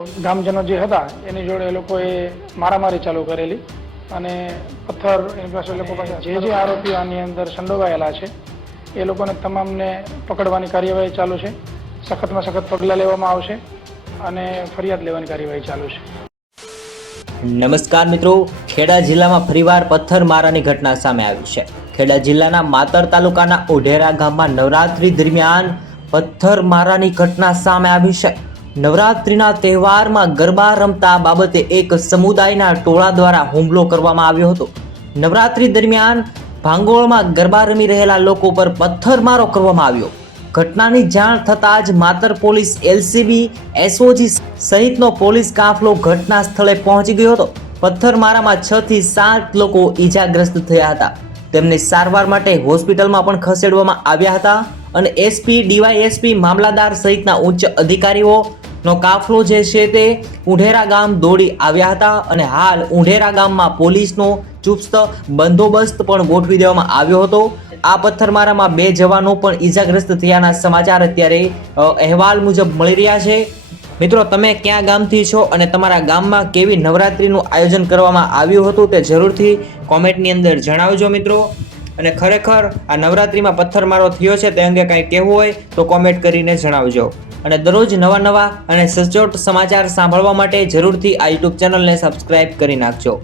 ગામજનો જે હતા એની જોડે એ લોકોએ મારામારી ચાલુ કરેલી અને પથ્થર એની પાસે લોકો પાસે જે આરોપીઓ આની અંદર સંડોવાયેલા છે એ લોકોને તમામને પકડવાની કાર્યવાહી ચાલુ છે. સખતમાં સખત પગલાં લેવામાં આવશે અને ફરિયાદ લેવાની કાર્યવાહી ચાલુ છે. નમસ્કાર મિત્રો, ખેડા જિલ્લામાં ફરીવાર પથ્થરમારાની ઘટના સામે આવી છે. ખેડા જિલ્લાના માતર તાલુકાના ઓઢેરા ગામમાં નવરાત્રી દરમિયાન પથ્થરમારાની ઘટના સામે આવી છે. નવરાત્રીના તહેવારમાં ગરબા રમતા બાબતે એક સમુદાયના ટોળા દ્વારા હુમલો કરવામાં આવ્યો હતો. નવરાત્રી દરમિયાન ભાંગોળમાં ગરબા રમી રહેલા લોકો પર પથ્થરમારો કરવામાં આવ્યો. ઘટનાની જાણ થતાં જ માતર પોલીસ, એલસીબી, એસઓજી સહિતનો પોલીસ કાફલો ઘટના સ્થળે પહોંચી ગયો હતો. પથ્થરમારામાં 6 થી 7 લોકો ઈજાગ્રસ્ત થયા હતા. તેમને સારવાર માટે હોસ્પિટલમાં પણ ખસેડવામાં આવ્યા હતા અને એસપી, ડીવાયએસપી, મામલાદાર સહિતના ઉચ્ચ અધિકારીઓનો કાફલો જે છે તે ઉઢેરા ગામ દોડી આવ્યા હતા અને હાલ ઉઢેરા ગામમાં પોલીસનો ચુસ્ત બંદોબસ્ત પણ ગોઠવી દેવામાં આવ્યો હતો. આ પથ્થરમારામાં 2 જવાનો પણ ઈજાગ્રસ્ત થયાના સમાચાર અત્યારે અહેવાલ મુજબ મળી રહ્યા છે. મિત્રો, તમે ક્યાં ગામથી છો અને તમારા ગામમાં કેવી નવરાત્રીનું આયોજન કરવામાં આવ્યું હતું તે જરૂરથી કોમેન્ટની અંદર જણાવજો મિત્રો. અને ખરેખર આ નવરાત્રીમાં પથ્થરમારો થયો છે તે અંગે કંઈ કહેવું હોય તો કોમેન્ટ કરીને જણાવજો. અને દરરોજ નવા અને સચોટ સમાચાર સાંભળવા માટે જરૂરથી આ યુટ્યુબ ચેનલને સબસ્ક્રાઇબ કરી નાખજો.